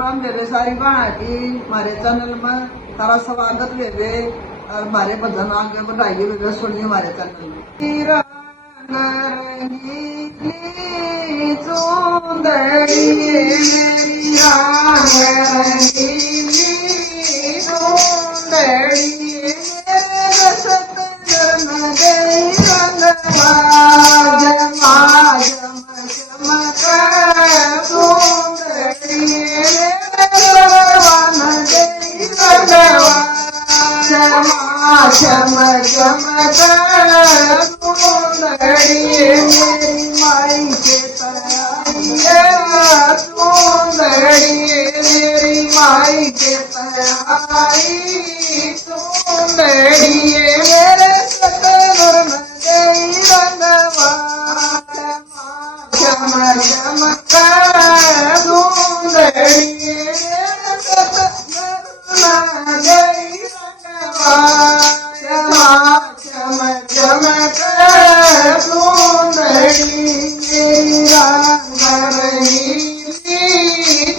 राम वेवे सारी बाटी मारे चैनल में तारा स्वागत वेवे और मारे भजन आगे बढ़ाइए वेवे सुनिए हमारे चैनल में। चम चमक सुंदरी मेरी माई के तराई सुंदरी मेरी माई के तराई सुंदरी मेरे सतगुर में गई रंगवा चम चमक सुंदरी मेरे सतगुर में गई रंगवा चम चमक सुंदरी मेरी रंग रंगीली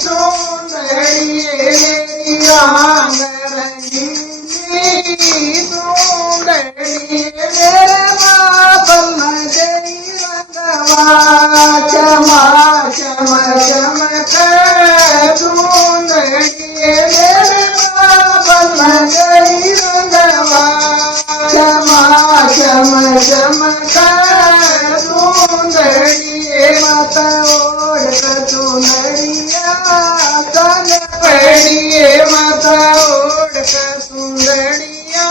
सुंदरी मेरी रंग रंगीली सुंदरी मेरे बाबल गई रंगवा चमा चम चमक सुंदरी मेरे बाबल गई रंगवा चमा चम चमक सुंदरी माता ओढ़ सुंदरिया तन पड़िए माता ओढ़ सुंदरिया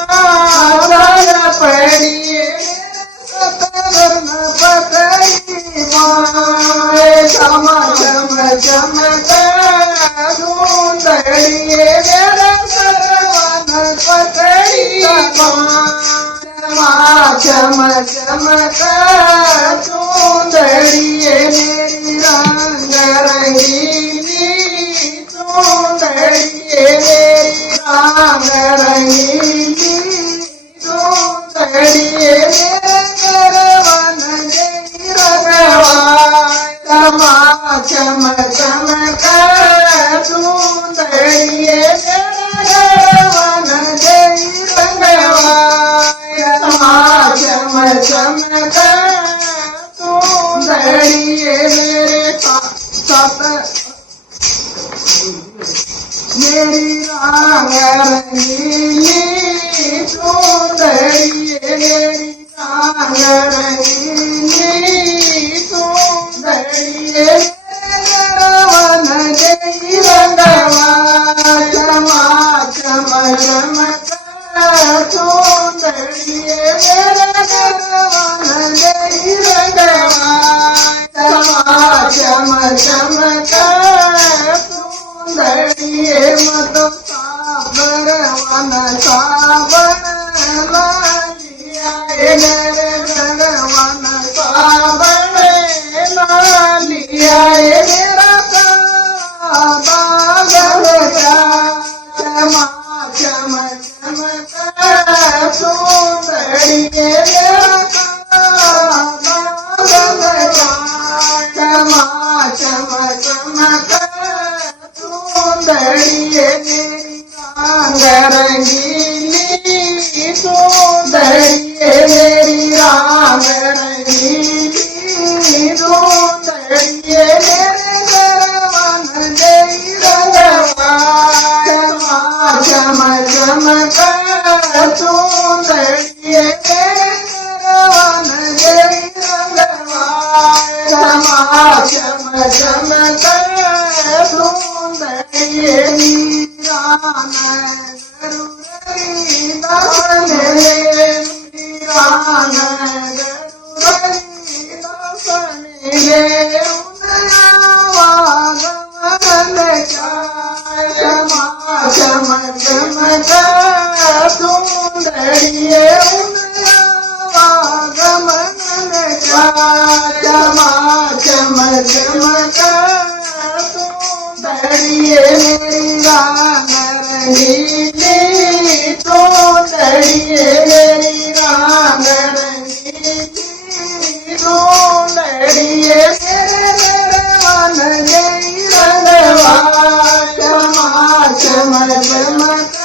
तन पड़िए सतगुर न पकड़ी माए चमा चम चमक सुंदरी मेरा सरवन पकड़ी चम चमक सुंदरी मेरी रंग रंगीली सुंदरी मेरी रंग रंगीली सुंदरी मेरे करवन गई रंगवा चमा चम चमक सुंदरी मेरे करवन गई रंगवा चम चमक सुंदरी मेरे साथ मेरी रंग रंगीली सुंदरी मेरी रंग रंगीली सुंदरी रवन गई रंगवा चमा चम चमक सुंदरी मेरे रवन गई रंगवा चमा चम चमक सुंदरी मत साबर वन सावन लालिया मेरे रवन सावन लालिया मेरा बागल चमा चम चमक सुंदरी मेरा चमा चम चमक सुंदरी मेरी रंग रंगीली सुंदरी मेरी रंग रंगीली सुंदरी मेरे करवन गई रंगवा चमा चम चमक सुंदरी मेरे करवन गई रंगवा चमा चम चमक सुंदरी मीरा गरुरी दासन मीरा गरुरी दासन चमा चम चमक सुंदरी गमन चमा चम चमक सुंदरी मेरी रंग रंगीली सुंदरी मेरी रंग रंगीली सुंदरी मेरे रवन गई रंगवा મારે પરમાત્મા